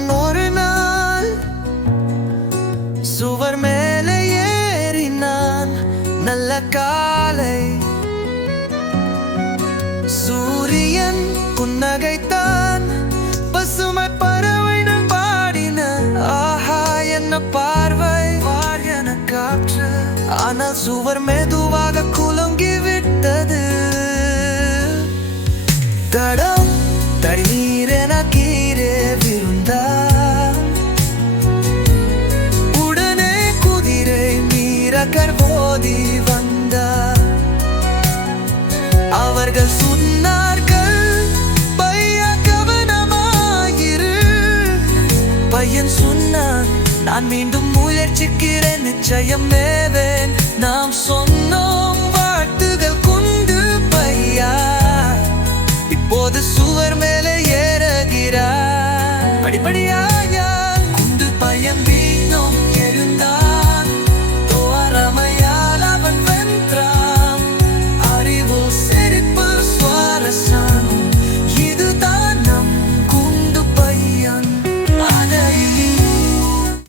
பையன் ஒரு நாள் சுவர் மேலே ஏறினான். நல்ல காலை சூரியன் புன்னகைத்தான். பசுமை பறவைகள் பாடின. ஆஹா என்ன பார்வை, வாரியன காற்று. ஆனால் சுவர் மெதுவாக குலுங்கி விட்டது. தடம் தண்ணீரென கீழே விழுந்தான். உடனே குதிரை மீறக்கர் போதி வந்தார். அவர்கள் சொன்னார்கள், பையா கவனமாயிரு. பையன் சொன்னான், நான் மீண்டும் முயற்சிக்கிறேன், நிச்சயம் மேவேன். நாம் சொன்னோம்